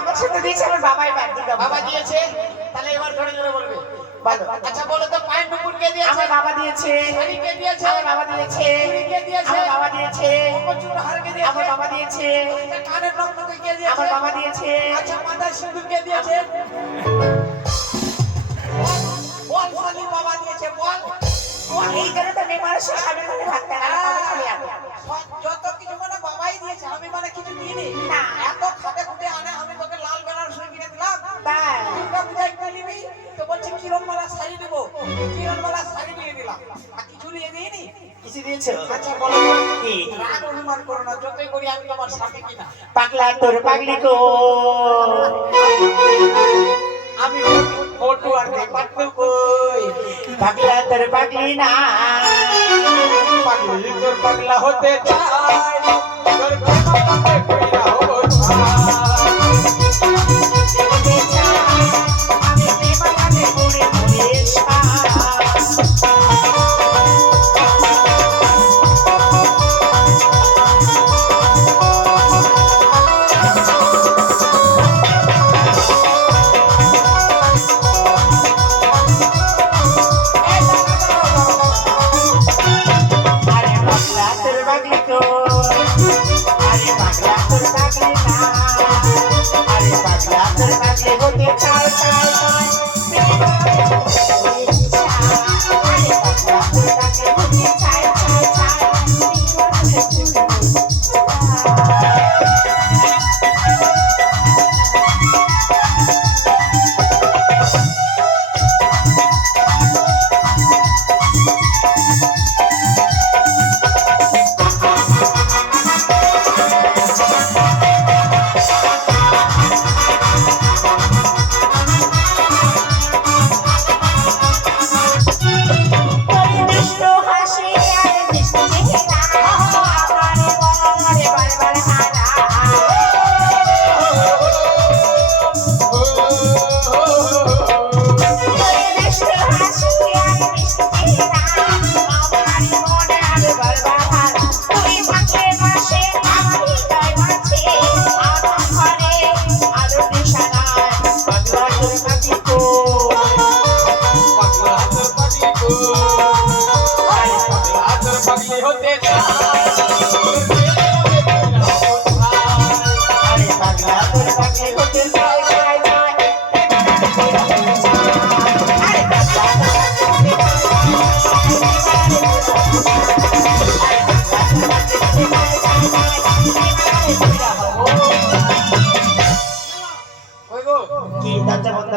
আমার সাথে দিয়েছে আমার বাবাই বাড়ি বাবা দিয়েছে, তাহলে এবার ধরে ধরে বলবে। বলো। আচ্ছা বলো তো, পায়ের নুপুর কে দিয়েছে? আমার বাবা দিয়েছে। শাড়ি কে দিয়েছে? আমার বাবা দিয়েছে। চুড়ি কে দিয়েছে? আমার বাবা দিয়েছে। কচুর হার কে দিয়েছে? আমার বাবা দিয়েছে। আচ্ছা কানের রত্ন কে দিয়েছে? আমার বাবা দিয়েছে। আচ্ছা মাথার সিঁদুর কে দিয়েছে? বল শালি বাবা দিয়েছে, বল। এই কারণে তো মেয়ে মানুষের স্বামীর ঘরে থাকতে হয় না, বাবা চলে যাবে। যত কিছু মানে বাবাই দিয়েছে, আমি মানে কিছু দিইনি। না। এত খাটে খুঁটে আনে, আমি তোকে লাল বেনারসি কিনে দিলাম। তাই। দুর্গা পূজায় কি নিবি? তো বলছে কিরণমালা শাড়ি নেবো, কিরণমালা শাড়ি নিয়ে দিলাম। আর কিছু নিয়ে দিইনি। কিছু দিয়েছো? আচ্ছা বলো কি? রাগ অভিমান করো না, যতই করি আমি তোমার স্বামী কিনা। পাগলা তোর পাগলি কো। আমি ফটো আর পাট্টু কই। পাগলা তোর পাগলি না। পাগলি তোর পাগলা হতে চাই, তোর প্রেমে কইরা হবো আমি প্রেম ভাবে পড়ে মরে কি দরজা বন্ধ।